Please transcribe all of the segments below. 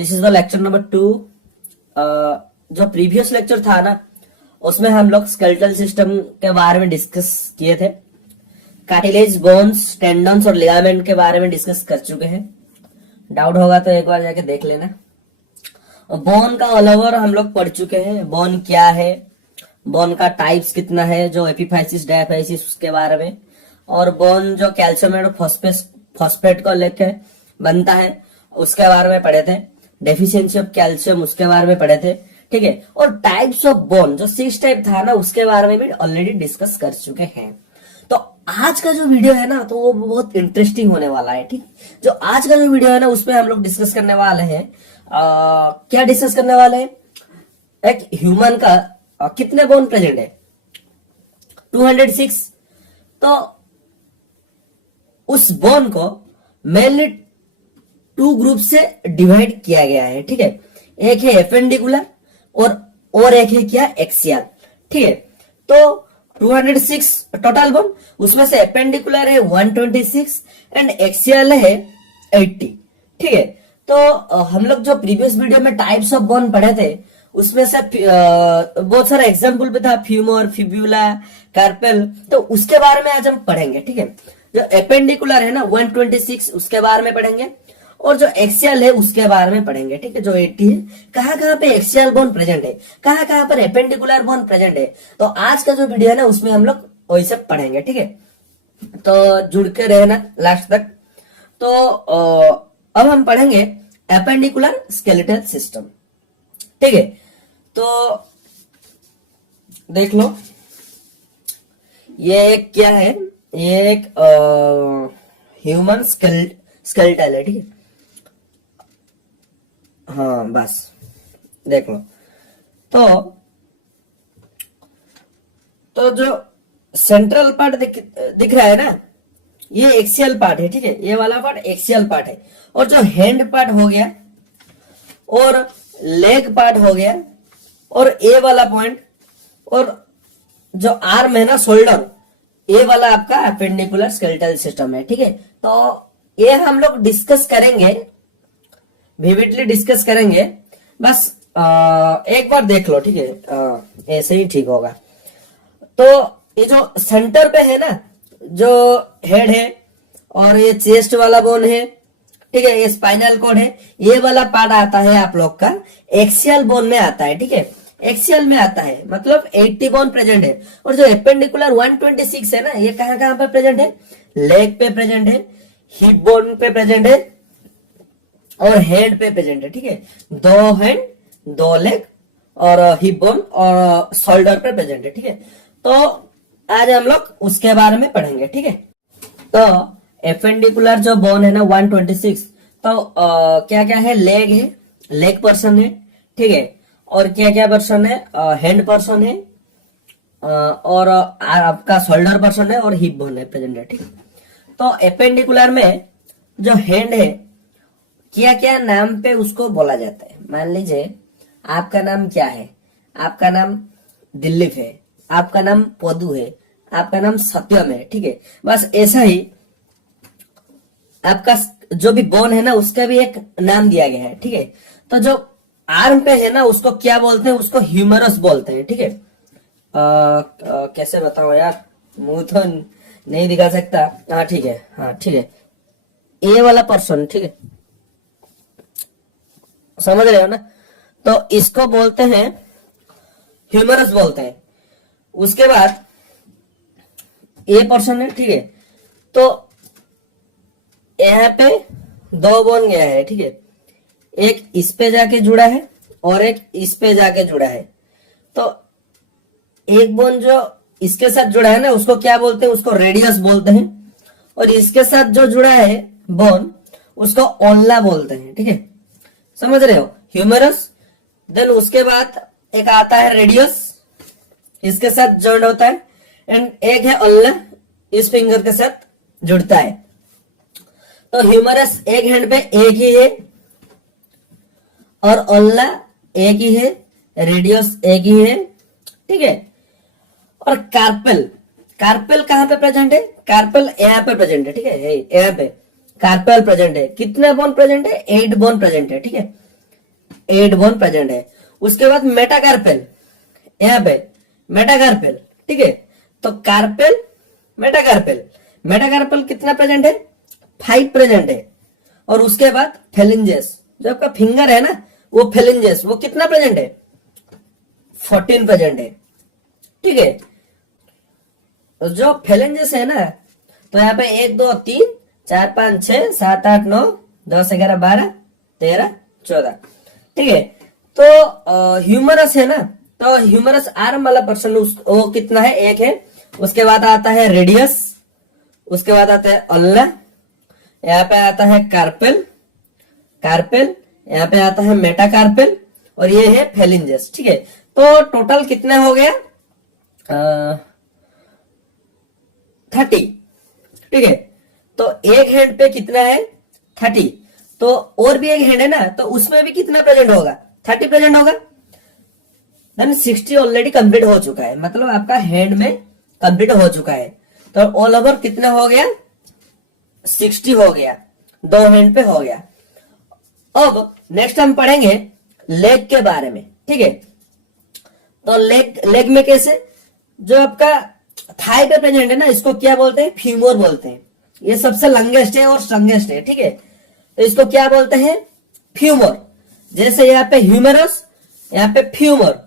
This is the lecture number 2। जो previous lecture था ना, उसमें हम लोग स्केलेटल सिस्टम के बारे में डिस्कस किए थे। कार्टिलेज, बोन्स, टेंडन्स और लिगामेंट के बारे में डिस्कस कर चुके हैं। डाउट होगा तो एक बार जाके देख लेना। बोन का ऑल ओवर हम लोग पढ़ चुके हैं। बोन क्या है, बोन का टाइप्स कितना है, जो एपिफाइसिस, डायफाइसिस उसके बारे में, और बोन जो कैल्शियम और फॉस्फेट को लेकर बनता है उसके बारे में पढ़े थे। डेफिशिएंसी ऑफ कैल्शियम उसके बारे में पढ़े थे, ठीक है। और टाइप्स ऑफ बोन जो 6 टाइप था ना, उसके बारे में भी ऑलरेडी डिस्कस कर चुके हैं। तो आज का जो वीडियो है ना, तो वो बहुत इंटरेस्टिंग होने वाला है, ठीक। जो आज का जो वीडियो है ना, उसमें हम लोग डिस्कस करने वाले हैं। क्या डिस्कस करने वाले हैं? एक ह्यूमन का कितने बोन प्रेजेंट है? 206। तो उस बोन को मेनली 2 ग्रुप से डिवाइड किया गया है, ठीक है। एक है एपेंडिकुलर और एक है क्या, एक्सियल, ठीक है। तो 206 टोटल बोन, उसमें से एपेंडिकुलर है 126 एंड एक्सियल है 80, ठीक है। तो हम लोग जो प्रीवियस वीडियो में टाइप्स ऑफ बोन पढ़े थे, उसमें से बहुत सारा एग्जाम्पल भी था, फ्यूमर, फिब्यूला, कार्पेल। तो उसके बारे में आज हम पढ़ेंगे, ठीक है। जो एपेंडिकुलर है ना 126, उसके बारे में पढ़ेंगे, और जो एक्सियल है उसके बारे में पढ़ेंगे, ठीक है। जो 80 है, कहाँ कहाँ पे एक्सियल बोन प्रेजेंट है, कहाँ कहाँ पर एपेंडिकुलर बोन प्रेजेंट है। तो आज का जो वीडियो है ना, उसमें हम लोग वही सब पढ़ेंगे, ठीक है। तो जुड़ के रहना लास्ट तक। तो अब हम पढ़ेंगे एपेंडिकुलर स्केलेटल सिस्टम, ठीक है। तो देख लो, ये एक क्या है, ये एक ह्यूमन स्केलेटल है, ठीक है। हाँ बस देख लो। तो जो सेंट्रल पार्ट दिख रहा है ना, ये एक्सियल पार्ट है, ठीक है। ये वाला पार्ट एक्सियल पार्ट है। और जो हैंड पार्ट हो गया और लेग पार्ट हो गया और ए वाला पॉइंट और जो आर्म है ना, शोल्डर, ये वाला आपका अपेंडिकुलर स्केलेटल सिस्टम है, ठीक है। तो ये हम लोग डिस्कस करेंगे, विविडली डिस्कस करेंगे। बस एक बार देख लो, ठीक है। ऐसे ही ठीक होगा। तो ये जो सेंटर पे है ना, जो हेड है और ये चेस्ट वाला बोन है, ठीक है, ये स्पाइनल कॉर्ड है, ये वाला पार्ट आता है आप लोग का एक्सियल बोन में आता है, ठीक है। एक्सियल में आता है, मतलब 80 बोन प्रेजेंट है। और जो एपेंडिकुलर 126 है ना, ये कहां कहां पर प्रेजेंट है? लेग पे प्रेजेंट है, हिप बोन पे प्रेजेंट है और हेड पे प्रेजेंट है, ठीक है। 2 हैंड, 2 लेग और हिप बोन और शोल्डर पे प्रेजेंट है, ठीक है। तो आज हम लोग उसके बारे में पढ़ेंगे, ठीक है। तो एपेंडिकुलर जो बोन है ना 126, तो क्या क्या है? लेग है, लेग पर्सन है, ठीक है। और क्या क्या पर्सन है? हैंड पर्सन है, और आपका शोल्डर पर्सन है और हिप बोन है प्रेजेंट है, ठीक है। तो एपेंडिकुलर में जो हैंड है, क्या क्या नाम पे उसको बोला जाता है? मान लीजिए आपका नाम क्या है? आपका नाम दिलीप है, आपका नाम पदू है, आपका नाम सत्यम है, ठीक है। बस ऐसा ही आपका जो भी बोन है ना, उसका भी एक नाम दिया गया है, ठीक है। तो जो आर्म पे है ना, उसको क्या बोलते हैं? उसको ह्यूमरस बोलते हैं, ठीक है। कैसे बताऊं यार, मुंह तो नहीं दिखा सकता। हाँ ठीक है, हाँ ठीक है, ये वाला पर्सन, ठीक है, समझ रहे हो ना। तो इसको बोलते हैं ह्यूमरस बोलते हैं। उसके बाद ये पर्सन है, ठीक है। तो यहाँ पे 2 बोन गया है, ठीक है। एक इस पे जाके जुड़ा है और एक इस पे जाके जुड़ा है। तो एक बोन जो इसके साथ जुड़ा है ना, उसको क्या बोलते हैं? उसको रेडियस बोलते हैं। और इसके साथ जो जुड़ा है बोन, उसको ओल्ला बोलते हैं, ठीक है। समझ रहे हो? ह्यूमरस, देन उसके बाद एक आता है रेडियस, इसके साथ जॉइंट होता है, एंड एक है ओल्ला, इस फिंगर के साथ जुड़ता है। तो ह्यूमरस एक हैंड पे एक ही है और ओल्ला एक ही है, रेडियस एक ही है, ठीक है। और कार्पेल, कार्पेल कहां पे प्रेजेंट है? कार्पेल यहाँ पे प्रेजेंट है, ठीक है। यहाँ पे कार्पेल प्रेजेंट है। कितने बोन प्रेजेंट है? 8 बोन प्रेजेंट है, ठीक है। 8 बोन प्रेजेंट है। उसके बाद मेटाकार्पेल, यहाँ पे मेटाकार्पेल, ठीक है। तो कार्पेल, मेटाकार्पेल, मेटाकार्पेल कितना प्रेजेंट है? 5 प्रेजेंट है। और उसके बाद फेलिंजेस, जो आपका फिंगर है ना वो फेलिंजेस, वो कितना प्रेजेंट है? 14 प्रेजेंट है, ठीक है। जो फेलेंजेस है ना, तो यहाँ पे 1 2 3 4 5 6 7 8 9 10 11 12 13 14, ठीक है। तो ह्यूमरस है ना, तो ह्यूमरस आर्म वाला पर्सन वो कितना है? 1 है। उसके बाद आता है रेडियस, उसके बाद आता है अल्ला, यहाँ पे आता है कार्पेल, कार्पेल, यहाँ पे आता है मेटाकार्पेल, और ये है फेलिंजेस, ठीक है। तो टोटल कितना हो गया? 30, ठीक है। तो एक हैंड पे कितना है? 30। तो और भी एक हैंड है ना, तो उसमें भी कितना प्रेजेंट होगा? 30 प्रेजेंट होगा। देन 60 ऑलरेडी कंप्लीट हो चुका है, मतलब आपका हैंड में कंप्लीट हो चुका है। तो ऑल ओवर कितना हो गया? 60 हो गया, 2 हैंड पे हो गया। अब नेक्स्ट हम पढ़ेंगे लेग के बारे में, ठीक है। तो लेग में कैसे? जो आपका थाई पे प्रेजेंट है ना, इसको क्या बोलते हैं? फ्यूमर बोलते हैं। ये सबसे लंगेस्ट है और स्ट्रॉन्गेस्ट है, ठीक है। तो इसको क्या बोलते हैं? फ्यूमर। जैसे यहाँ पे ह्यूमरस, यहाँ पे फ्यूमर,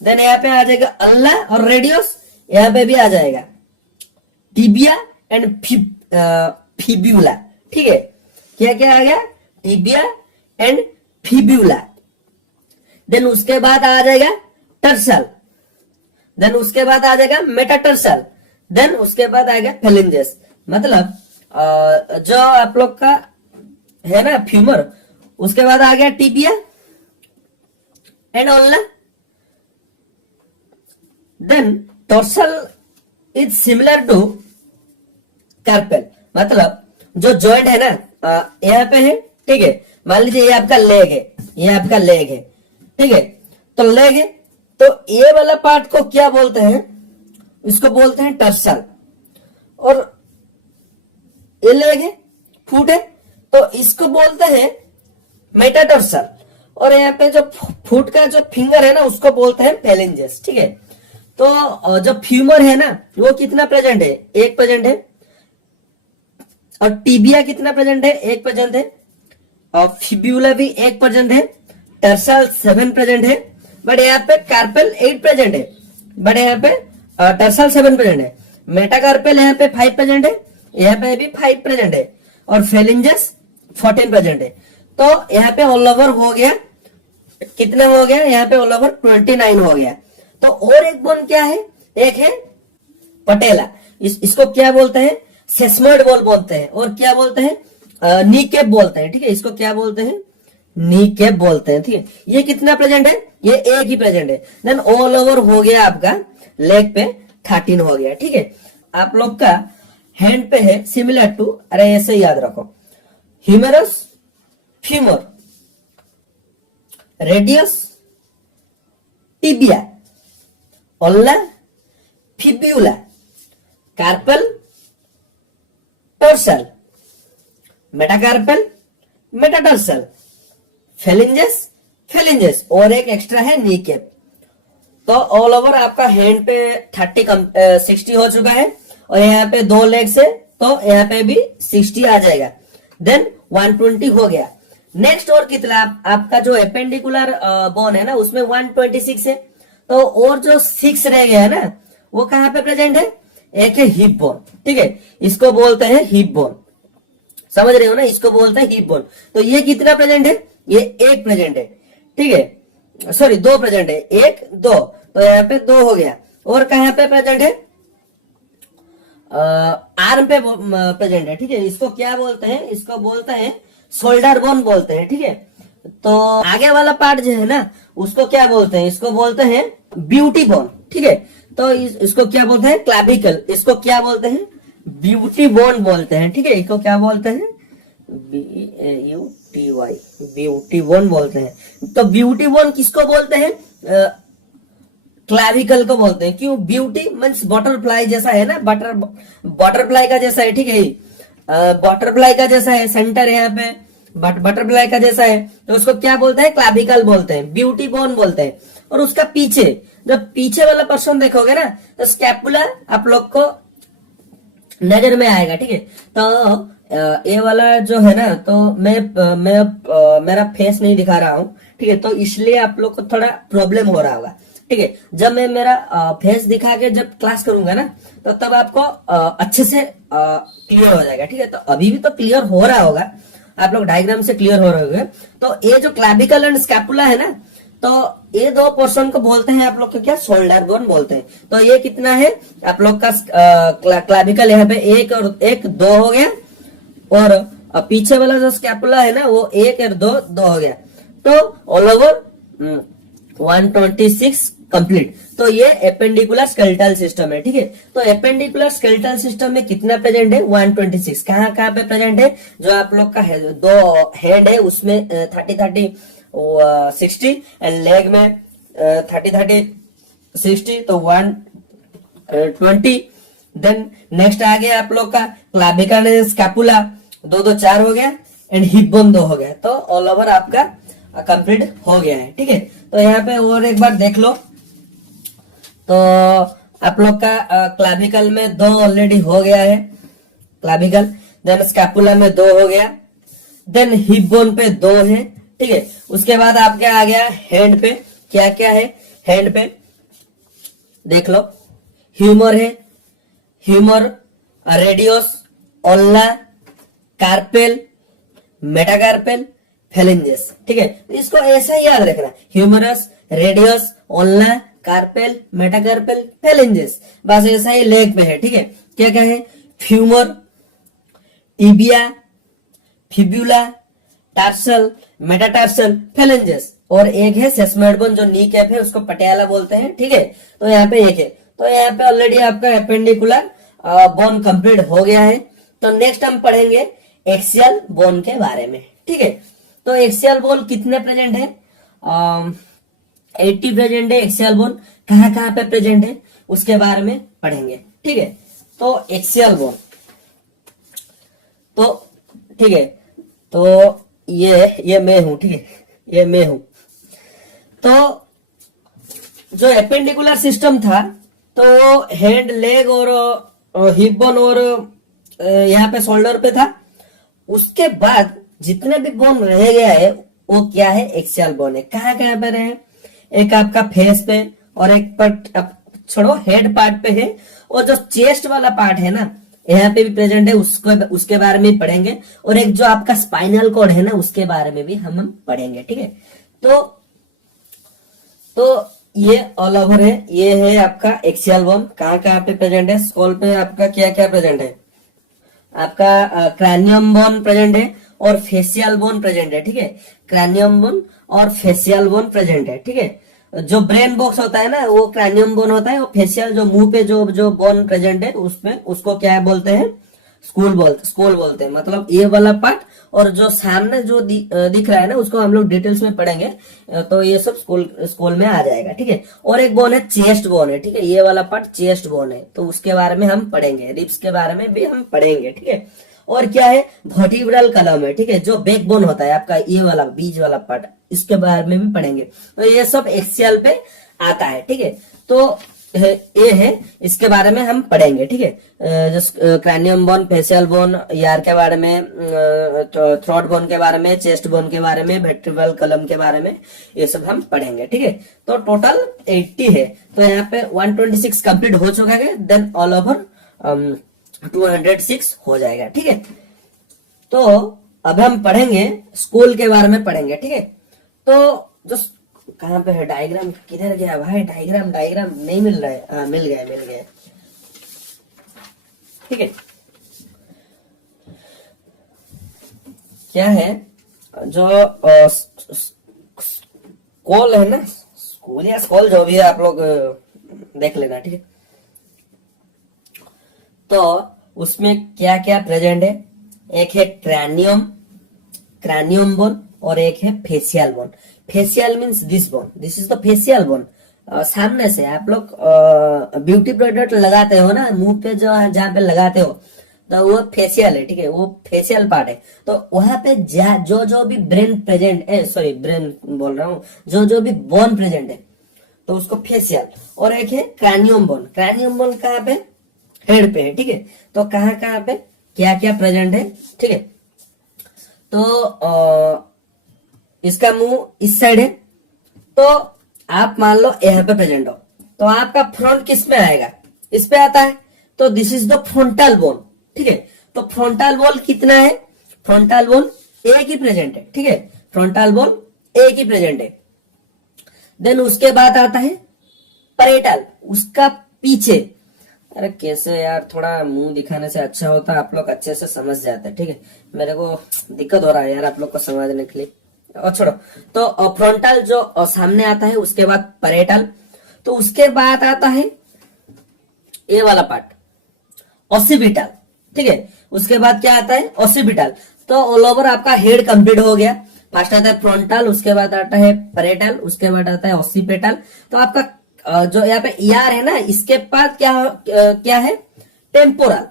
देन यहाँ पे आ जाएगा अल्ला और रेडियस, यहाँ पे भी आ जाएगा टिबिया एंड फिब्यूला, ठीक है। क्या क्या आ गया? Tibia and fibula. देन उसके बाद आ जाएगा टर्सल, देन उसके बाद आ जाएगा मेटाटर्सल, देन उसके बाद आएगा फेलिंजेस। मतलब जो आप लोग का है ना फ्यूमर, उसके बाद आ गया tibia and ulna, then tarsal is similar to carpal. मतलब जो जॉइंट है ना यहाँ पे है, ठीक है। मान लीजिए ये आपका लेग है, ये आपका लेग है, ठीक है। तो लेग है, तो ये वाला पार्ट को क्या बोलते हैं? इसको बोलते हैं टर्सल। और ये लेग है, फुट है, तो इसको बोलते हैं मेटाटर्सल। और यहाँ पे जो फुट का जो फिंगर है ना, उसको बोलते हैं फेलेंजेस, ठीक है। तो जो फ्यूमर है ना, वो कितना प्रेजेंट है? 1 प्रेजेंट है। और टिबिया कितना प्रेजेंट है? 1 प्रेजेंट है। और फिब्यूला भी 1 प्रेजेंट है। टर्सल 7 प्रेजेंट है। बट यहाँ पे कार्पेल 8 प्रेजेंट है, बट यहाँ पे टर्सल 7 प्रेजेंट है। मेटाकार्पेल यहाँ पे 5 प्रेजेंट है, यहाँ पे भी 5 प्रेजेंट है। और फेलिंजेस 14 प्रेजेंट है। तो यहाँ पे ऑल ओवर हो गया कितना हो गया? यहाँ पे ऑल ओवर 29 हो गया। तो और एक बोन क्या है? एक है पटेला। इसको क्या बोलते हैं? सेस्मोइड बोन बोलते हैं। और क्या बोलते हैं? नी कैप बोलते हैं, ठीक है। इसको क्या बोलते हैं? नी कैप बोलते हैं, ठीक है। ये कितना प्रेजेंट है? ये एक ही प्रेजेंट है। देन ऑल ओवर हो गया आपका लेग पे 13 हो गया, ठीक है। आप लोग का हैंड पे है सिमिलर टू, अरे ऐसे याद रखो, humerus, femur, radius, tibia, ulna, fibula, carpal, tarsal, metacarpal, metatarsal, phalanges, phalanges, और एक एक्स्ट्रा है नी कैप। तो ऑल ओवर आपका हैंड पे 60 हो चुका है। और यहाँ पे 2 लेग से, तो यहाँ पे भी 60 आ जाएगा। देन 120 हो गया। नेक्स्ट और कितना? आपका जो एपेंडिकुलर बोन है ना, उसमें 126 है। तो और जो 6 रह गया है ना, वो कहाँ पे प्रेजेंट है? एक है हिप बोन, ठीक है। इसको बोलते हैं हिप बोन, समझ रहे हो ना? इसको बोलते हैं हिप बोन। तो ये कितना प्रेजेंट है? ये 1 प्रेजेंट है, ठीक है। सॉरी 2 प्रेजेंट है, 1 2, तो यहाँ पे 2 हो गया। और कहाँ पे प्रेजेंट है? आर्म पे प्रेजेंट है, ठीक है। इसको क्या बोलते हैं? इसको बोलते हैं शोल्डर बोन बोलते हैं, ठीक है। तो आगे वाला पार्ट जो है ना, उसको क्या बोलते हैं? इसको बोलते हैं ब्यूटी बोन, ठीक है। तो इसको क्या बोलते हैं? क्लाविकल। इसको क्या बोलते हैं? ब्यूटी बोन बोलते हैं, ठीक है। इसको क्या बोलते हैं? BAUTY, ब्यूटी बोन बोलते हैं। तो ब्यूटी बोन किसको बोलते हैं? क्लाविकल को बोलते हैं। क्यों? ब्यूटी मीन्स बटरफ्लाई जैसा है ना, बटरफ्लाई का जैसा है, ठीक है। बटरफ्लाई का जैसा है, सेंटर है यहाँ पे, बटरफ्लाई का जैसा है, तो उसको क्या बोलते हैं, क्लाविकल बोलते हैं, ब्यूटी बोन बोलते हैं। और उसका पीछे, जब पीछे वाला पर्सन देखोगे ना, तो स्कैपुला आप लोग को नजर में आएगा, ठीक है। तो ये वाला जो है ना, तो मैं मेरा फेस नहीं दिखा रहा हूँ, ठीक है, तो इसलिए आप लोग को थोड़ा प्रॉब्लम हो रहा होगा, ठीक है। जब मैं मेरा फेस दिखा के जब क्लास करूंगा ना, तो तब आपको अच्छे से क्लियर हो जाएगा, ठीक है। तो अभी भी तो क्लियर हो रहा होगा, आप लोग डायग्राम से क्लियर हो रहे होंगे। तो ये जो क्लैविकल एंड स्कैपुला है ना, तो ये दो पोर्शन को बोलते हैं आप लोग को क्या, शोल्डर बोन बोलते हैं। तो ये कितना है आप लोग का क्लैविकल, यहाँ पे एक और एक दो हो गया, और पीछे वाला जो स्कैपुला है ना, वो एक और दो दो हो गया। तो ऑल ओवर 126 कंप्लीट। तो ये एपेंडिकुलर स्केलेटल सिस्टम है, ठीक है। तो एपेंडिकुलर स्केलेटल सिस्टम में कितना प्रेजेंट है, 126। कहाँ कहाँ पे प्रेजेंट है, जो आप लोग का है, दो हेड है उसमें 30 60, एंड लेग में 30 60, तो 120। देन नेक्स्ट आ गया आप लोग का क्लैविकल एंड स्कैपुला, दो दो 4 हो गया, एंड हिप बोन 2 हो गया। तो ऑल ओवर आपका कंप्लीट हो गया है, ठीक है। तो यहाँ पे और एक बार देख लो, तो आप लोग का क्लैविकल में 2 ऑलरेडी हो गया है, क्लैविकल। देन स्कैपुला में 2 हो गया, देन हिप बोन पे 2 है, ठीक है। उसके बाद आपके आ गया हैंड पे, क्या क्या है हैंड पे देख लो, ह्यूमर है, humour, radius, Ola, carpel, मेटाकार्पेल, phalanges, ठीक है। इसको ऐसा ही याद रखना, humerus, radius, Ola, carpel, मेटाकार्पेल, phalanges, बस ऐसा ही लेग पे है, ठीक है। क्या क्या है, femur, tibia, fibula, tarsal, metatarsal, phalanges, और एक है सेसमोइड बोन, जो नी कैप है, उसको पटियाला बोलते हैं, ठीक है। तो यहाँ पे एक है, तो यहाँ पे ऑलरेडी आपका एपेंडिकुलर बोन कंप्लीट हो गया है। तो नेक्स्ट हम पढ़ेंगे एक्सियल बोन के बारे में, ठीक है। तो एक्सियल बोन कितने प्रेजेंट है, 80 प्रेजेंट है एक्सियल बोन। कहाँ कहाँ पे प्रेजेंट है उसके बारे में पढ़ेंगे, ठीक है। तो एक्सियल बोन, तो ठीक है, तो ये मैं हूं, ठीक है, ये मैं हूं। तो जो एपेंडिकुलर सिस्टम था, तो हेड, लेग और हिप बोन और यहाँ पे शोल्डर पे था। उसके बाद जितने भी बोन रह गया है, वो क्या है, एक्सियल बोन है। कहाँ कहाँ पे रहे, एक आपका फेस पे, और एक पर छोड़ो हेड पार्ट पे है, और जो चेस्ट वाला पार्ट है ना, यहाँ पे भी प्रेजेंट है, उसके बारे में पढ़ेंगे। और एक जो आपका स्पाइनल कॉर्ड है ना, उसके बारे में भी हम पढ़ेंगे, ठीक है। तो ये ऑल ओवर है, ये है आपका एक्सियल बोन। कहाँ कहाँ पे प्रेजेंट है, स्कॉल पे आपका क्या क्या प्रेजेंट है, आपका क्रैनियम बोन प्रेजेंट है, और फेशियल बोन प्रेजेंट है, ठीक है। क्रैनियम बोन और फेशियल बोन प्रेजेंट है, ठीक है। जो ब्रेन बॉक्स होता है ना, वो क्रैनियम बोन होता है, और फेशियल जो मुंह पे जो बोन प्रेजेंट है, उसमें उसको क्या बोलते हैं, स्कूल बोलते हैं। मतलब ये वाला पार्ट, और जो सामने जो दिख रहा है ना, उसको हम लोग डिटेल्स में पढ़ेंगे, तो ये सब स्कूल में आ जाएगा, ठीक है। और एक बोन है चेस्ट बोन है, ठीक है, ये वाला पार्ट चेस्ट बोन है, तो उसके बारे में हम पढ़ेंगे। रिब्स के बारे में भी हम पढ़ेंगे, ठीक है। और क्या है, वर्टिब्रल कॉलम है, ठीक है, जो बैकबोन होता है आपका, ये वाला बीच वाला पार्ट, इसके बारे में भी पढ़ेंगे। तो ये सब एक्सियल पे आता है, ठीक है। तो ये है, इसके बारे में हम पढ़ेंगे, ठीक है। क्रैनियम बोन, फेशियल बोन, यार के बारे में, थ्रोट बोन के बारे में, चेस्ट बोन के बारे में, वर्टिब्रल कॉलम के बारे में, ये सब हम पढ़ेंगे, ठीक है। तो टोटल 80 है, तो यहाँ पे 126 कंप्लीट हो चुका है, देन ऑल ओवर 206 हो जाएगा, ठीक है। तो अब हम पढ़ेंगे स्कूल के बारे में पढ़ेंगे, ठीक है। तो जो कहाँ पे है डायग्राम, किधर गया भाई, डायग्राम नहीं मिल रहा है, हाँ मिल गया, ठीक है। क्या है, जो स्कूल है ना, स्कूल या स्कूल जो भी है, आप लोग देख लेना, ठीक है। तो उसमें क्या क्या प्रेजेंट है, एक है क्रैनियम बोन, और एक है facial bone. Facial means this bone, this is the facial bone. सामने से आप लोग ब्यूटी प्रोडक्ट लगाते हो ना, मुंह पे जो जहाँ पे लगाते हो, तो वो फेशियल है, ठीक है, वो फेशियल पार्ट है। तो वहां पे जो जो भी ब्रेन प्रेजेंट है, सॉरी ब्रेन बोल रहा हूँ, जो जो भी बोन प्रेजेंट है तो उसको फेशियल। और एक है क्रैनियम बोन। क्रैनियम बोन कहाँ पे? हेड पे है, ठीक है। तो कहाँ कहाँ पे क्या क्या प्रेजेंट है, ठीक है। तो इसका मुंह इस साइड है, तो आप मान लो यहाँ पे प्रेजेंट हो, तो आपका फ्रंट किस में आएगा? इस पे आता है। तो this is the frontal bone, ठीक है। तो फ्रंटल बोन कितना है? फ्रंटल बोन एक ही प्रेजेंट है, ठीक है। फ्रंटल बोन एक ही प्रेजेंट है। देन उसके बाद आता है परेटल, उसका पीछे। अरे कैसे यार, थोड़ा मुंह दिखाने से अच्छा होता, आप लोग अच्छे से समझ जाते, ठीक है। मेरे को दिक्कत हो रहा है यार आप लोग को समझने के लिए, और छोड़ो। तो फ्रंटल जो सामने आता है, उसके बाद परेटल, तो उसके बाद आता है ये वाला पार्ट ऑसिपिटल, ठीक है। उसके बाद क्या आता है? ऑसिपिटल। तो ऑल ओवर आपका हेड कंप्लीट हो गया। फर्स्ट आता है फ्रंटल, उसके बाद आता है परेटल, उसके बाद आता है ऑसिपिटल। तो आपका जो यहाँ पे ईआर है ना, इसके पास क्या है? टेम्पोरल,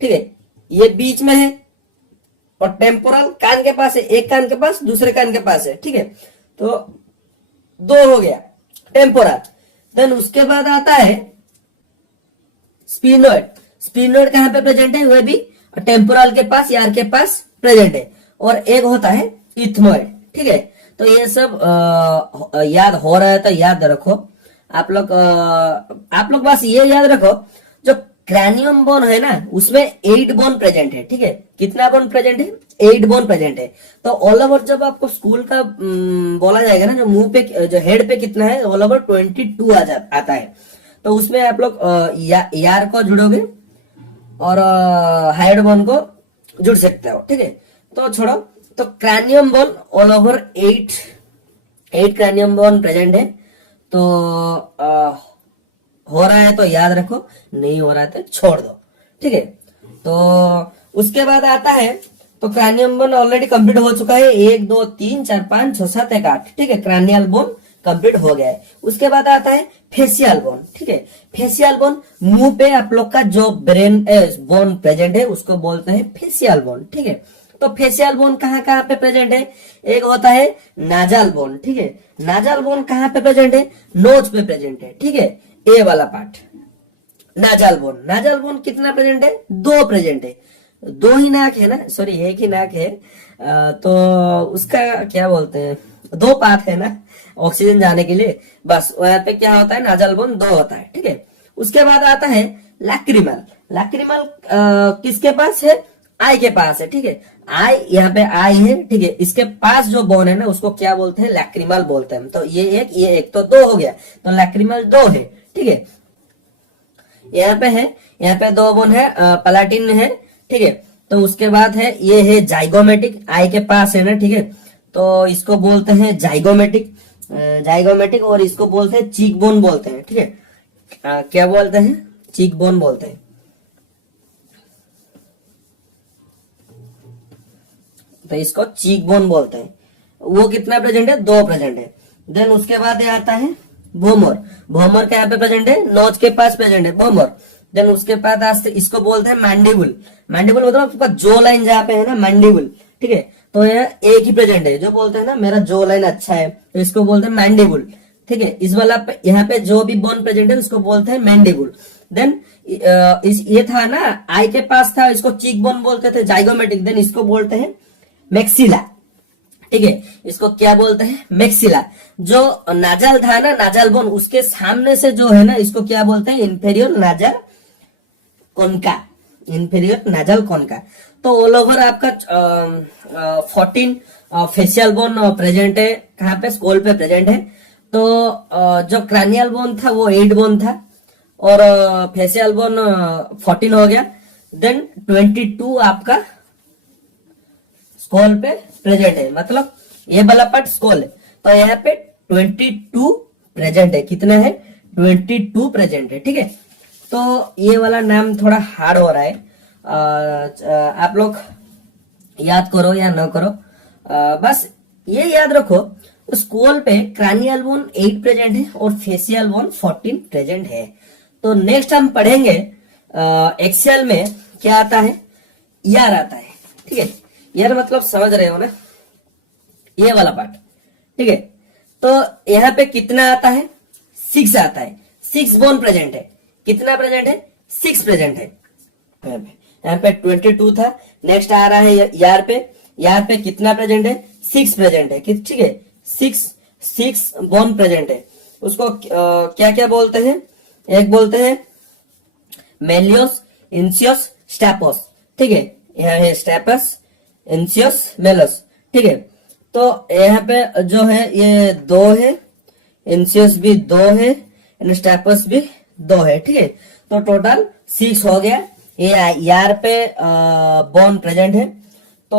ठीक है, ये बीच में है। और टेम्पोरल कान के पास है, एक कान के पास, दूसरे कान के पास है, ठीक है। तो दो हो गया टेम्पोरल। देन उसके बाद आता है स्पीनोइड। स्पीनोइड कहां पे प्रेजेंट है? वह भी टेम्पोरल के पास, यार के पास प्रेजेंट है। और एक होता है इथमोइड, ठीक है। तो ये सब याद हो रहा है तो याद रखो आप लोग बस ये याद रखो, जो क्रैनियम बोन है ना, उसमें 8 बोन प्रेजेंट है, ठीक है। कितना बोन प्रेजेंट है? 8 बोन प्रेजेंट है। तो ऑल ओवर जब आपको स्कूल का बोला जाएगा ना, जो मुंह पे, जो हेड पे कितना है, ऑल ओवर 22 आता है। तो उसमें आप लोग यार को जुड़ोगे और हाइड बोन को जुड़ सकते हो, ठीक है। तो छोड़ो। तो cranium bone all over 8 cranium bone present है। तो हो रहा है तो याद रखो, नहीं हो रहा है तो छोड़ दो, ठीक है। तो उसके बाद आता है, तो क्रैनियम बोन ऑलरेडी कंप्लीट हो चुका है, 1 2 3 4 5 6 7 1 8, ठीक है। क्रैनियल बोन कंप्लीट हो गया है। उसके बाद आता है फेशियल बोन, ठीक है। फेशियल बोन, मुंह पे आप लोग का जो ब्रेन बोन प्रेजेंट है उसको बोलते हैं फेशियल बोन, ठीक है। तो फेशियल बोन कहाँ कहाँ पे प्रेजेंट है? एक होता है नाजल बोन, ठीक है। नाजल बोन कहाँ पे प्रेजेंट है? नोज पे प्रेजेंट है, ठीक है। ए वाला पार्ट नाजल बोन। नाजल बोन कितना प्रेजेंट है? 2 प्रेजेंट है। 2 ही नाक है ना, सॉरी 1 ही नाक है। तो उसका क्या बोलते हैं, 2 पार्ट है ना ऑक्सीजन जाने के लिए, बस वहां पे क्या होता है, नाजल बोन 2 होता है, ठीक है। उसके बाद आता है लैक्रिमल। लैक्रिमल किसके पास है? आई के पास है, ठीक है। आई, यहाँ पे आई है, ठीक है। इसके पास जो बोन है ना, उसको क्या बोलते हैं? लैक्रिमल बोलते हैं। तो ये एक तो 2 हो गया, तो लैक्रिमल 2 है, ठीक है। यहाँ पे है, यहाँ पे 2 बोन है, पलाटिन है, ठीक है। तो उसके बाद है, ये है जाइगोमेटिक, आई के पास है ना, ठीक है। तो इसको बोलते हैं जाइगोमेटिक, जाइगोमेटिक। और इसको बोलते हैं चीक बोन बोलते हैं, ठीक है। क्या बोलते हैं? चीक बोन बोलते हैं। तो इसको चीक बोन बोलते हैं। वो कितना प्रेजेंट है? 2 प्रेजेंट है। देन उसके बाद ये आता है भोमर। भोमर क्या पे प्रेजेंट है? नोज के पास प्रेजेंट है भोमर। देन उसके बाद इसको बोलते हैं मैंडिबुल। मैंडिबुल मतलब आपका जो लाइन जहाँ पे है ना, मैंडिबुल, ठीक है। तो ये एक ही प्रेजेंट है, जो बोलते हैं ना मेरा जो लाइन अच्छा है, तो इसको बोलते हैं मैंडिबुल, ठीक है। इस वाला यहाँ पे जो भी बोन प्रेजेंट है उसको बोलते हैं मैंडिबुल। देन ये था ना, आई के पास था, इसको चीक बोन बोलते थे, जाइगोमेटिक। देन इसको बोलते हैं मैक्सिला, ठीक है। इसको क्या बोलते हैं? मैक्सिला। जो नाजल था ना, नाजल बोन, उसके सामने से जो है ना, इसको क्या बोलते हैं? Inferior nasal concha, inferior nasal concha. तो ऑल ओवर आपका 14 फेशियल बोन प्रेजेंट है। कहाँ पे? स्कोल पे प्रेजेंट है। तो जो क्रैनियल बोन था वो 8 बोन था, और फेशियल बोन 14 हो गया। देन 22 आपका स्कोल पे प्रेजेंट है, मतलब ये वाला पार्ट स्कोल है। तो यहाँ पे 22 प्रेजेंट है। कितना है? 22 प्रेजेंट है, ठीक है। तो ये वाला नाम थोड़ा हार्ड हो रहा है, आप लोग याद करो या न करो, बस ये याद रखो, स्कोल पे क्रैनियल बोन 8 प्रेजेंट है और फेशियल बोन 14 प्रेजेंट है। तो नेक्स्ट हम पढ़ेंगे एक्सेल में क्या आता है। ईआर आता है, ठीक है। ईआर मतलब समझ रहे हो ना, ये वाला पार्ट, ठीक है। तो यहाँ पे कितना आता है, 6 आता है, 6 बोन प्रेजेंट है। कितना प्रेजेंट है, 6 प्रेजेंट है। यहाँ पे 22 था, नेक्स्ट आ रहा है यार पे कितना प्रेजेंट है, 6 प्रेजेंट है, ठीक है। 6 बोन प्रेजेंट है। उसको क्या क्या बोलते हैं, एक बोलते हैं मेलियोस, इंसियोस, स्टैपोस, ठीक है। यहाँ है स्टैपस, इंसियोस, मेलोस, ठीक है। तो यहाँ पे जो है ये 2 है, इंसियोस भी 2 है, एंड स्टैपस भी 2 है, ठीक है। तो टोटल 6 हो गया। ये यार पे बोन प्रेजेंट है। तो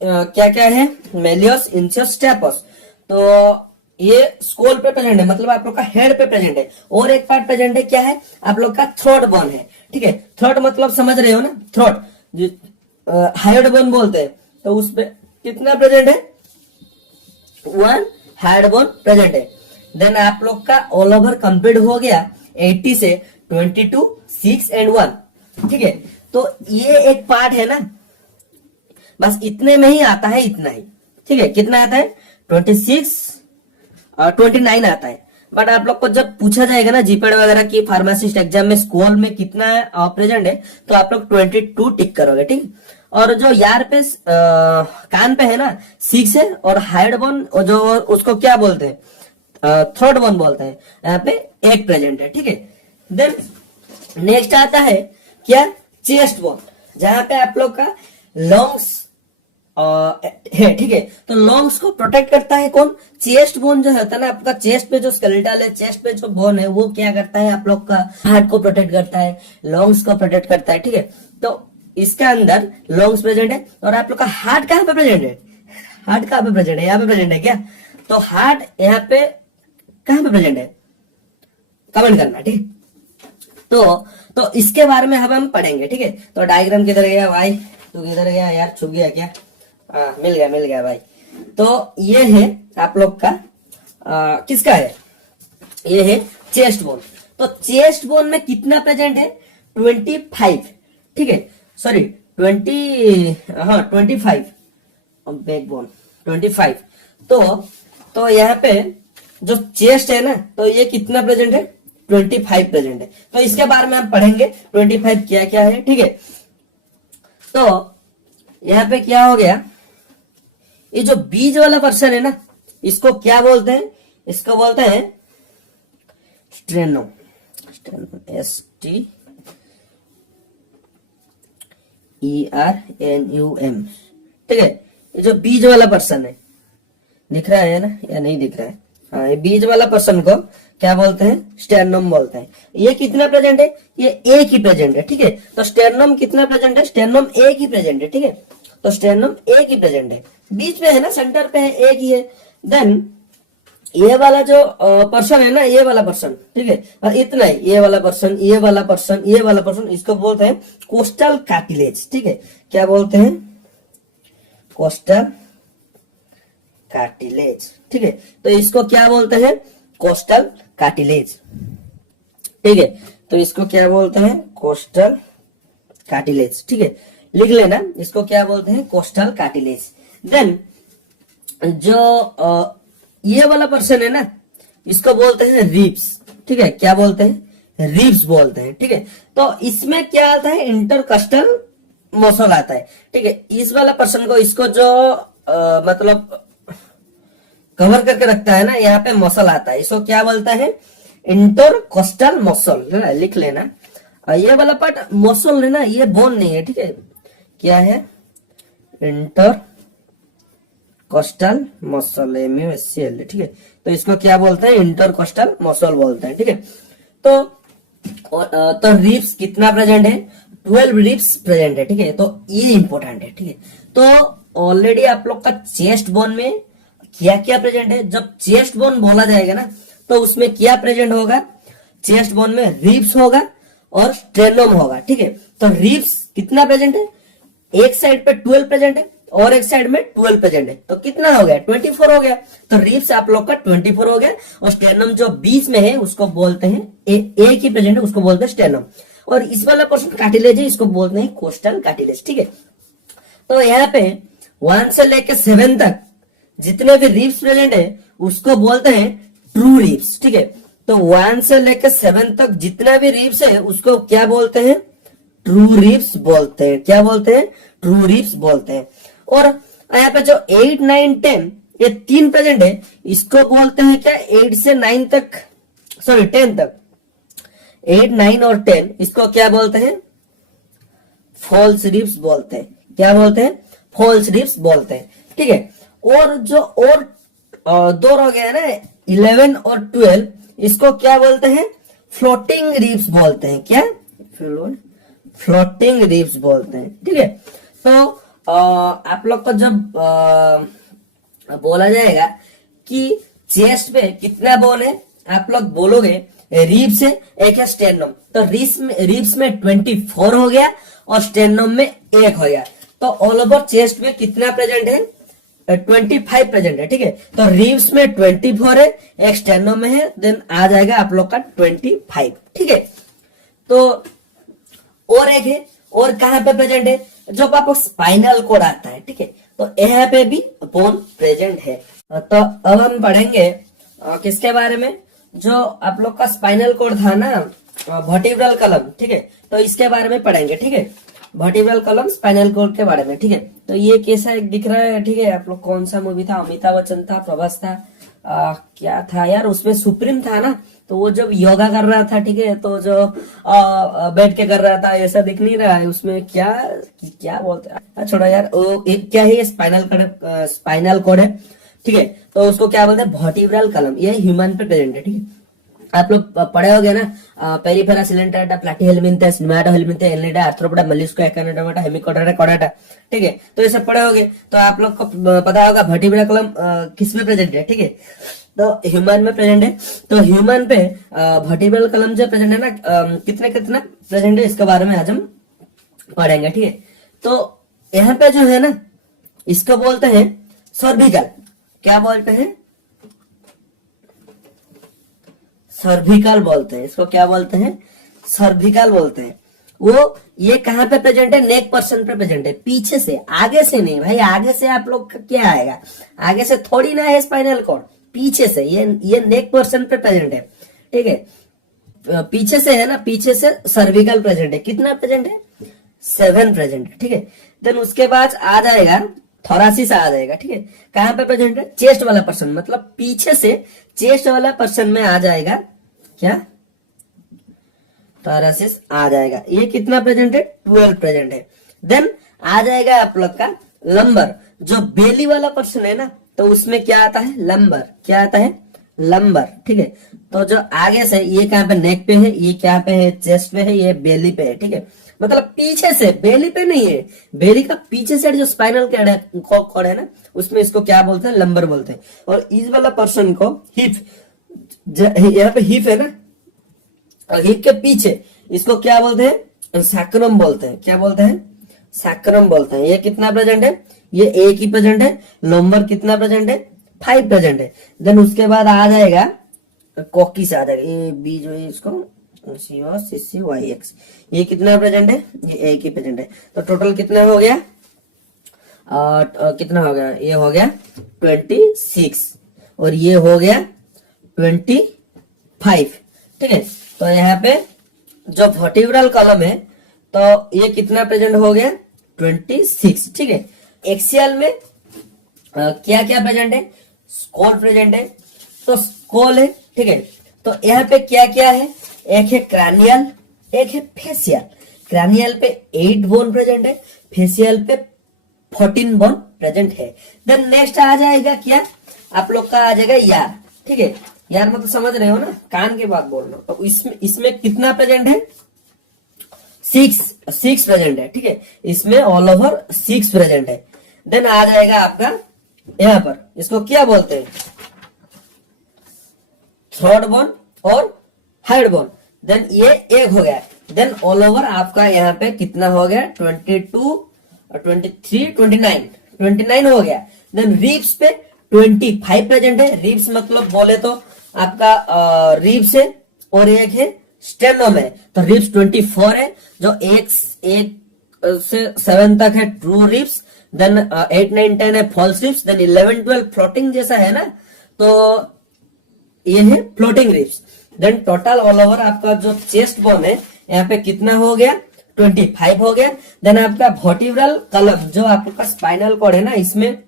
क्या क्या है, मेलियोस, इंसियोस, स्टैपस। तो ये स्कोल पे प्रेजेंट है, मतलब आप लोग का हेड पे प्रेजेंट है। और एक पार्ट प्रेजेंट है, क्या है, आप लोग का थ्रोट बोन है, ठीक है। थ्रोट मतलब समझ रहे हो ना, थ्रोट हाइड बोन बोलते हैं। तो उस पे कितना प्रेजेंट है, 1 हाइड बोन प्रेजेंट है। देन आप लोग का ऑल ओवर कंप्लीट हो गया 80 से 22, 6 एंड 1, ठीक है। तो ये एक पार्ट है ना, बस इतने में ही आता है, इतना ही, ठीक है। कितना आता है, 26 और 29 आता है। बट आप लोग को जब पूछा जाएगा ना जीपेड वगैरह की फार्मासिस्ट एग्जाम में स्कोल में कितना प्रेजेंट है, तो आप लोग 22 टिक करोगे, ठीक। और जो यार पे कान पे है ना 6 है, और हाइड बोन जो उसको क्या बोलते हैं, थ्रोट बोन बोलते हैं, यहाँ पे 1 प्रेजेंट है, ठीक है। देन नेक्स्ट आता है क्या, चेस्ट बोन, जहां पे आप लोग का लंग्स है, ठीक है। तो लंग्स को प्रोटेक्ट करता है कौन, चेस्ट बोन जो होता है ना आपका, चेस्ट पे जो स्केलेटल है, चेस्ट पे जो बोन है, वो क्या करता है, आप लोग का हार्ट को प्रोटेक्ट करता है, लंग्स को प्रोटेक्ट करता है, ठीक है। तो इसके अंदर लंग्स प्रेजेंट है। और आप लोग का हार्ट कहाँ पे प्रेजेंट है, हार्ट कहाँ पे प्रेजेंट है, यहाँ पे प्रेजेंट है क्या। तो हार्ट यहाँ पे कहाँ पे प्रेजेंट है, कमेंट करना, ठीक। तो इसके बारे में अब हम पढ़ेंगे, ठीक है। तो डायग्राम किधर गया भाई, तू किधर गया यार, छुप गया क्या, मिल गया भाई। तो ये है आप लोग का किसका है, ये है चेस्ट बोन। तो चेस्ट बोन में कितना प्रेजेंट है, 25, ठीक है। Sorry 25 back bone 25। तो यहाँ पे जो चेस्ट है ना, तो ये कितना प्रेजेंट है, 25 प्रेजेंट है। तो इसके बारे में हम पढ़ेंगे 25 क्या क्या है, ठीक है। तो यहाँ पे क्या हो गया, ये जो बीज वाला पर्सन है ना, इसको क्या बोलते हैं, इसको बोलते हैं स्ट्रेनम, STERNUM, ठीक है। ये जो बीज वाला पर्सन है, दिख रहा है ना या नहीं दिख रहा है, हाँ, ये बीज वाला पर्सन को क्या बोलते हैं, स्टेरनम बोलते हैं। ये कितना प्रेजेंट है, ये एक ही प्रेजेंट है, ठीक है। तो स्टेरनम कितना प्रेजेंट है, स्टेरनम एक ही प्रेजेंट है, ठीक है। तो स्टेरनम एक ही प्रेजेंट है, बीच में है ना, सेंटर पे है, एक ही है। देन ये वाला जो पर्सन है ना, ये वाला पर्सन, ठीक है, और इतना ही, ये वाला पर्सन, ये वाला पर्सन, ये वाला पर्सन, इसको बोलते हैं कोस्टल कार्टिलेज, ठीक है। क्या बोलते हैं, कोस्टल कार्टिलेज, ठीक है। तो इसको क्या बोलते हैं, कोस्टल कार्टिलेज, ठीक है। तो इसको क्या बोलते हैं, कोस्टल कार्टिलेज, ठीक है। लिख लेना, इसको क्या बोलते हैं, कोस्टल कार्टिलेज। देन जो ये वाला पर्सन है ना, इसको बोलते हैं रिब्स, ठीक है। क्या बोलते हैं, रिब्स बोलते हैं, ठीक है। तो इसमें क्या आता है, इंटरकस्टल मसल आता है, ठीक है। इस वाला पर्सन को, इसको जो मतलब कवर करके रखता है ना, यहाँ पे मसल आता है, इसको क्या बोलता है, इंटरकोस्टल मसल, लिख लेना। ये वाला पार्ट मसल है ना, ये बोन नहीं है, ठीक है। क्या है, इंटरकोस्टल मसल, MUSCL, ठीक है। तो इसको क्या बोलते हैं, इंटरकोस्टल मसल बोलते हैं, ठीक है। तो रिब्स कितना प्रेजेंट है, 12 रिब्स प्रेजेंट है, ठीक है। तो ये इंपॉर्टेंट है, ठीक है। तो ऑलरेडी आप लोग का चेस्ट बोन में क्या क्या प्रेजेंट है, जब चेस्ट बोन बोला जाएगा ना, तो उसमें क्या प्रेजेंट होगा, चेस्ट बोन में रिब्स होगा और स्ट्रेनम होगा, ठीक है। तो रिब्स कितना प्रेजेंट है, एक साइड पे 12 प्रेजेंट है और एक साइड में 12 प्रेजेंट है, तो कितना हो गया, 24 हो गया। तो रिब्स आप लोग का 24 हो गया, और स्टेर्नम जो बीच में है उसको बोलते हैं, एक ही प्रेजेंट है, उसको बोलते हैं स्टेर्नम। और इस वाला पोर्शन कार्टिलेज है, इसको बोलते हैं कोस्टल कार्टिलेज। ठीक है, तो यहाँ पे 1 से लेके 7 तक जितने भी रिब्स प्रेजेंट है उसको बोलते हैं ट्रू रिब्स। ठीक है, तो 1 से लेकर 7 तक जितना भी रिब्स है उसको क्या बोलते हैं? ट्रू रिब्स बोलते हैं। क्या बोलते हैं? ट्रू रिब्स बोलते हैं। और यहाँ पे जो 8, 9, 10 ये 3 प्रेजेंट है, इसको बोलते हैं क्या? 8 से 9 तक, सॉरी 10 तक, 8, 9 और 10 इसको क्या बोलते हैं? फॉल्स रिब्स बोलते हैं। क्या बोलते हैं? फॉल्स रिब्स बोलते हैं। ठीक है, और जो और दो हो गया ना 11 और 12, इसको क्या बोलते हैं? फ्लोटिंग रिब्स बोलते हैं। क्या? फ्लोटिंग रिब्स बोलते हैं। ठीक है, तो आप लोग को जब बोला जाएगा कि चेस्ट पे कितना बोन है, आप लोग बोलोगे रिब्स है, एक है स्टेर्नम, तो रिब्स में 24 हो गया और स्टेर्नम में 1 हो गया, तो ऑल ओवर चेस्ट में कितना प्रेजेंट है? 25 प्रेजेंट है। ठीक है, तो रिब्स में 24 है, एक स्टेर्नम में है, देन आ जाएगा आप लोग का 25। ठीक है, तो और एक है, और कहां पे प्रेजेंट है? जब आपको स्पाइनल कोड आता है। ठीक है, तो यहाँ पे भी बोन प्रेजेंट है। तो अब हम पढ़ेंगे किसके बारे में? जो आप लोग का स्पाइनल कोड था ना, वर्टिब्रल कॉलम। ठीक है, तो इसके बारे में पढ़ेंगे। ठीक है, वर्टिब्रल कॉलम स्पाइनल कोड के बारे में। ठीक है, तो ये कैसा एक दिख रहा है? ठीक है, आप लोग कौन सा मूवी था? अमिताभ बच्चन था, प्रभास था, क्या था यार उसमें? सुप्रीम था ना, तो वो जब योगा कर रहा था, ठीक है, तो जो बैठ के कर रहा था, ऐसा दिख नहीं रहा है उसमें? क्या बोलते हैं, छोड़ो यार, वो एक क्या है, ये स्पाइनल कोड है। ठीक है, तो उसको क्या बोलते हैं? Vertebral column. ये ह्यूमन पे प्रेजेंट है। ठीक है, आप लोग पढ़े होगे ना, पेरिफेरा सिलेंडरेटा, प्लैटीहेलमिन्थस, निमेटोहेलमिन्थस, एलिनेटा, आर्थ्रोपोडा, मोलस्का, एकानोडर्माटा, हेमिकोडर्मा, कॉर्डाटा। ठीक है, तो ये सब पढ़े होगे, तो आप लोग को पता होगा वर्टिब्रल कॉलम किस में प्रेजेंट है। ठीक है, तो ह्यूमन में प्रेजेंट है। तो ह्यूमन पे वर्टिब्रल कॉलम जो प्रेजेंट है ना, कितना प्रेजेंट है, इसके बारे में आज हम पढ़ेंगे। ठीक है, तो यहाँ पे जो है ना, इसको बोलते हैं सर्विकल। क्या बोलते हैं? सर्विकल बोलते हैं। इसको क्या बोलते हैं? सर्विकल बोलते हैं। वो ये कहां पे प्रेजेंट है? नेक पर्सन पे प्रेजेंट है, पीछे से, आगे से नहीं भाई। आगे से आप लोग का क्या आएगा? आगे से थोड़ी ना है स्पाइनल कॉर्ड, पीछे से। ये नेक पर्सन पे प्रेजेंट है। ठीक है, पीछे से है ना, पीछे से सर्विकल प्रेजेंट है। कितना प्रेजेंट है? 7 प्रेजेंट है। ठीक है, देन उसके बाद आ जाएगा थोरासिस आ जाएगा। ठीक है, कहां पे प्रेजेंट है? चेस्ट वाला पर्सन, मतलब पीछे से चेस्ट वाला पर्सन में आ जाएगा क्या? थोरासिस आ जाएगा। ये कितना प्रेजेंट है? 12 प्रेजेंट है। देन आ जाएगा आप लोग का लंबर। जो बेली वाला पर्सन है ना, तो उसमें क्या आता है? लंबर। क्या आता है? लंबर। ठीक है, तो जो आगे से, ये कहां पे? नेक पे है, ये क्या पे है? चेस्ट पे है, ये बेली पे है। ठीक है, मतलब पीछे से, बेली पे नहीं है, बेली का पीछे से जो स्पाइनल कॉर्ड है ना, उसमें इसको क्या बोलते हैं? लंबर बोलते हैं। और इस वाला पर्सन को हिप, यहाँ पे हिप है ना, और हिप के पीछे इसको क्या बोलते हैं? सैक्रम बोलते हैं। क्या बोलते हैं? सैक्रम बोलते हैं। ये कितना प्रेजेंट है? ये 1 ही प्रेजेंट है। लंबर कितना प्रेजेंट है? 5 प्रेजेंट है। देन उसके बाद आ जाएगा कोकिस आ जाएगा, ये बी जो है इसको COCCYX। ये कितना प्रेजेंट है? ये 1 ही प्रेजेंट है। तो टोटल कितना हो गया? कितना हो गया? ये हो गया 26 और ये हो गया 25। ठीक है, तो यहाँ पे जो वर्टिब्रल कॉलम है, तो ये कितना प्रेजेंट हो गया? 26। ठीक है, एक्सियल में क्या क्या प्रेजेंट है? स्कोल प्रेजेंट है, तो स्कोल है। ठीक है, तो यहाँ पे क्या क्या है? एक है क्रैनियल, एक है फेसियल। क्रैनियल पे 8 बोन प्रेजेंट है, फेसियल पे 14 बोन प्रेजेंट है। देन नेक्स्ट आ जाएगा क्या? आप लोग का आ जाएगा यार। ठीक है, यार मतलब समझ रहे हो ना, कान के बात बोल रहा हूं। तो इसमें कितना प्रेजेंट है? 6 प्रेजेंट है। ठीक है, इसमें ऑल ओवर 6 प्रेजेंट है। देन आ जाएगा आपका यहाँ पर, इसको क्या बोलते हैं? थर्ड बोन और हाइड बोन। देन ये 1 हो गया। देन ऑल ओवर आपका यहाँ पे कितना हो गया? 22 और 23, 29 हो गया। देन रिब्स पे 25 प्रेजेंट है। रिब्स मतलब बोले तो आपका रिब्स है और एक है स्टेनो में तो रिप्स 24 है, जो एक से 7 तक है ट्रू रिप्स, देन 8 9 10 है फॉल्स रिप्स, देन 11 12 फ्लोटिंग जैसा है ना, तो ये है floating ribs. Then total all over आपका जो चेस्ट बोन है यहाँ पे कितना हो गया, 25 हो गया। देन आपका वर्टिब्रल कॉलम जो आपका स्पाइनल कॉर्ड है ना, इसमें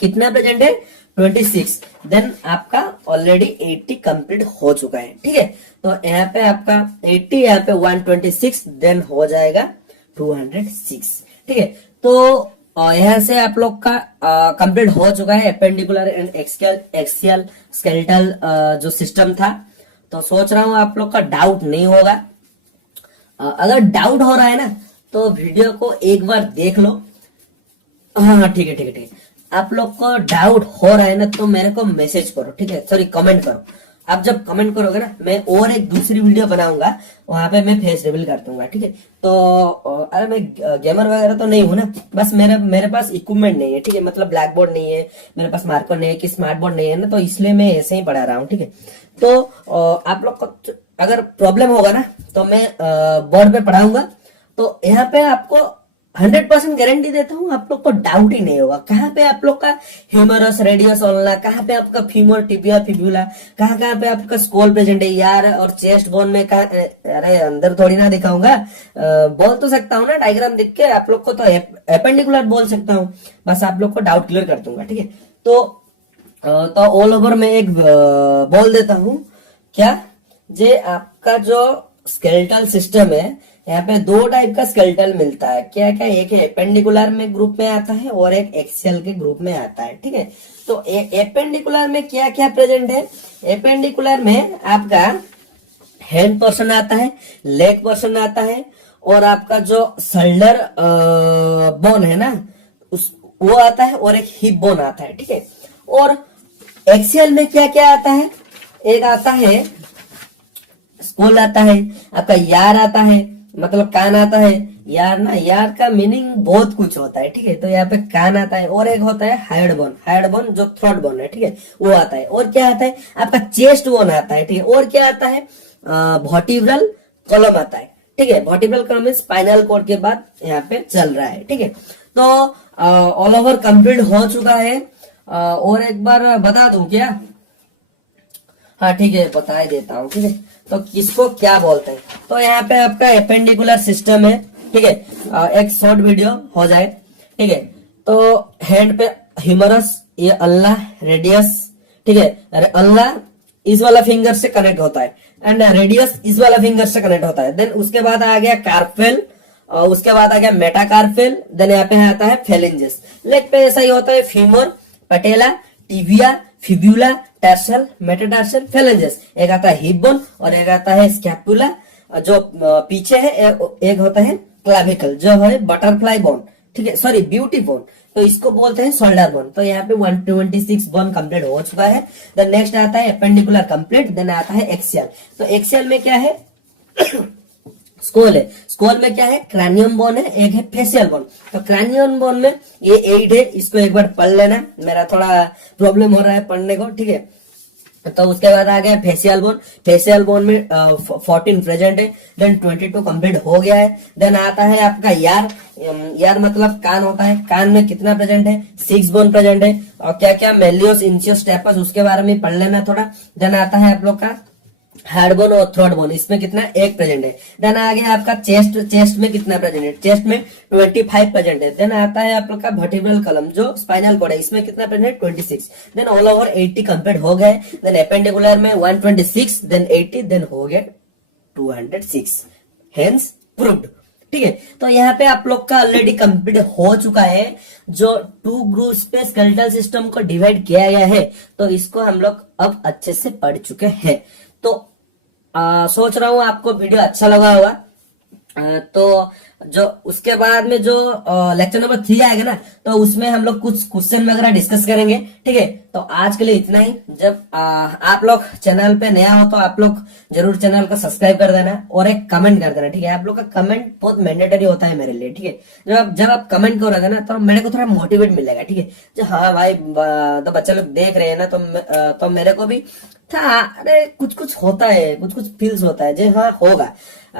कितना प्रेजेंट है, 26। देन आपका ऑलरेडी 80 कंप्लीट हो चुका है, ठीक है। तो यहाँ पे आपका 80, यहाँ पे 126, देन हो जाएगा 206, ठीक है। तो यहाँ से आप लोग का कंप्लीट हो चुका है एपेंडिकुलर एंड एक्सियल स्केलेटल जो सिस्टम था। तो सोच रहा हूँ आप लोग का डाउट नहीं होगा। अगर डाउट हो रहा है ना तो वीडियो को एक बार देख लो। हाँ ठीक है ठीक है ठीक है। आप लोग को डाउट हो रहा है ना तो मेरे को मैसेज करो, ठीक है, सॉरी कमेंट करो। आप जब कमेंट करोगे ना, मैं और एक दूसरी वीडियो बनाऊंगा, वहां पे मैं फेस रिवील कर दूंगा, ठीक है। तो अरे मैं गेमर वगैरह तो नहीं हूं ना, बस मेरे पास इक्विपमेंट नहीं है, ठीक है, मतलब ब्लैक बोर्ड नहीं है मेरे पास, मार्कर नहीं है कि स्मार्ट बोर्ड नहीं है ना, तो इसलिए मैं ऐसे ही पढ़ा रहा हूँ, ठीक है। तो आप लोग को अगर प्रॉब्लम होगा ना तो मैं बोर्ड पे पढ़ाऊंगा, तो यहाँ पे आपको 100% गारंटी देता हूँ आप लोग को डाउट ही नहीं होगा। कहाँ पे आप लोग का ह्यूमरस रेडियस ओल्ना, कहाँ पे आपका फीमर टिबिया फिब्यूला, कहाँ पे आपका स्कोल प्रेजेंट है यार, और चेस्ट बोन में कहा, अरे अंदर थोड़ी ना दिखाऊंगा, बोल तो सकता हूँ ना डायग्राम देख के, आप लोग को तो एपेंडिकुलर बोल सकता हूँ, बस आप लोग को डाउट क्लियर कर दूंगा, ठीक है। तो ऑल ओवर में एक बोल देता हूँ क्या, जे आपका जो स्केलेटल सिस्टम है, यहाँ पे दो टाइप का स्केलेटल मिलता है, क्या क्या, एक है एपेंडिकुलर में ग्रुप में आता है और एक एक्सियल के ग्रुप में आता है, ठीक है। तो एपेंडिकुलर में क्या क्या प्रेजेंट है, एपेंडिकुलर में आपका हैंड पोर्शन आता है, लेग पोर्शन आता है, और आपका जो शोल्डर बोन है ना वो आता है, और एक हिप बोन आता है, ठीक है। और एक्सियल में क्या क्या आता है, एक आता है स्कूल आता है, आपका यार आता है, मतलब कान आता है, यार ना, यार का मीनिंग बहुत कुछ होता है, ठीक है। तो यहाँ पे कान आता है, और एक होता है हाइड बोन जो थ्रोट बोन है, ठीक है, वो आता है। और क्या आता है, आपका चेस्ट बोन आता है, ठीक है। और क्या आता है, वर्टिब्रल कॉलम आता है, ठीक है। वर्टिब्रल कॉलम स्पाइनल कॉर्ड के बाद यहाँ पे चल रहा है, ठीक है। तो ऑल ओवर कंप्लीट हो चुका है। और एक बार बता दूं क्या, हाँ ठीक है बता ही देता हूँ, ठीक है। तो किसको क्या बोलते हैं, तो यहाँ पे आपका एपेंडिकुलर सिस्टम है, ठीक है। एक शॉर्ट वीडियो हो जाए, ठीक है। तो हैंड पे ह्यूमरस, ये अल्लाह रेडियस, ठीक है, अल्लाह इस वाला फिंगर से कनेक्ट होता है एंड रेडियस इस वाला फिंगर से कनेक्ट होता है। देन उसके बाद आ गया कार्पेल, और उसके बाद आ गया मेटाकार्पेल, देन यहाँ पे आता है फेलेंजेस। लेग पे ऐसा ही होता है, फीमर, पटेला, टिबिया, फिब्यूला, टर्सल, मेटाटार्सल, फेलेंजेस। एक आता है हिप बोन और एक आता है स्कैपुला जो पीछे है, एक होता है क्लाविकल जो है बटरफ्लाई बोन, ठीक है, सॉरी ब्यूटी बोन, तो इसको बोलते हैं शोल्डर बोन। तो यहाँ पे 126 बोन कंप्लीट हो चुका है। देन नेक्स्ट आता है एपेंडिकुलर कंप्लीट, देन आता है एक्सियल। तो एक्सियल में क्या है स्कोल है, स्कोल में क्या है, क्रैनियम बोन है, एक है फेशियल बोन। तो क्रैनियम बोन में ये 8 है, इसको एक बार पढ़ लेना, मेरा थोड़ा प्रॉब्लम हो रहा है पढ़ने को, ठीक है। तो उसके बाद आ गया फेशियल बोन, फेशियल बोन में 14 प्रेजेंट है, देन 22 कंप्लीट हो गया है। देन आता है आपका यार, यार मतलब कान होता है, कान में कितना प्रेजेंट है, 6 बोन प्रेजेंट है। और क्या क्या मेलियोस, इंचियोस, स्टेपस, उसके बारे में पढ़ लेना थोड़ा। देन आता है आप लोग का हार्ड बोन और थ्रोट बोन, इसमें कितना, एक प्रेजेंट है। देन आ गया आपका चेस्ट, चेस्ट में कितना प्रेजेंट है, चेस्ट में 25 प्रेजेंट है। देन आता है आप लोग का वर्टिब्रल कॉलम जो स्पाइनल कॉर्ड है, इसमें कितना प्रेजेंट है, 26। देन ऑल ओवर 80 कंप्लीट हो गए। देन एपेंडिकुलर में 126, देन 80, देन हो गया 206, हेंस प्रूव्ड, ठीक है। तो यहाँ पे आप लोग का ऑलरेडी कंप्लीट हो चुका है। जो 2 ग्रुप्स पे स्केलेटल सिस्टम को डिवाइड किया गया है, तो इसको हम लोग अब अच्छे से पढ़ चुके हैं। तो सोच रहा हूँ आपको वीडियो अच्छा लगा होगा। तो जो उसके बाद में जो लेक्चर नंबर 3 आएगा ना, तो उसमें हम लोग कुछ क्वेश्चन वगैरह डिस्कस करेंगे, ठीक है। तो आज के लिए इतना ही। जब आप लोग चैनल पे नया हो तो आप लोग जरूर चैनल को सब्सक्राइब कर देना और एक कमेंट कर देना, ठीक है। आप लोग का कमेंट बहुत मैंडेटरी होता है मेरे लिए, ठीक है। जब आप कमेंट करोगे ना तो मेरे को थोड़ा मोटिवेट मिलेगा, ठीक है। जो हाँ भाई तो बच्चे लोग देख रहे हैं ना, तो मेरे को भी था। अरे कुछ कुछ होता है, कुछ कुछ फील्स होता है जो हाँ होगा,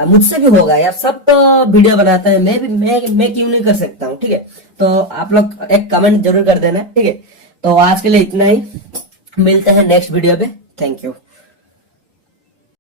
मुझसे भी होगा यार, सब तो वीडियो बनाते हैं, मैं भी मैं क्यों नहीं कर सकता हूँ, ठीक है। तो आप लोग एक कमेंट जरूर कर देना, ठीक है। तो आज के लिए इतना ही, मिलते हैं नेक्स्ट वीडियो पे। Thank you.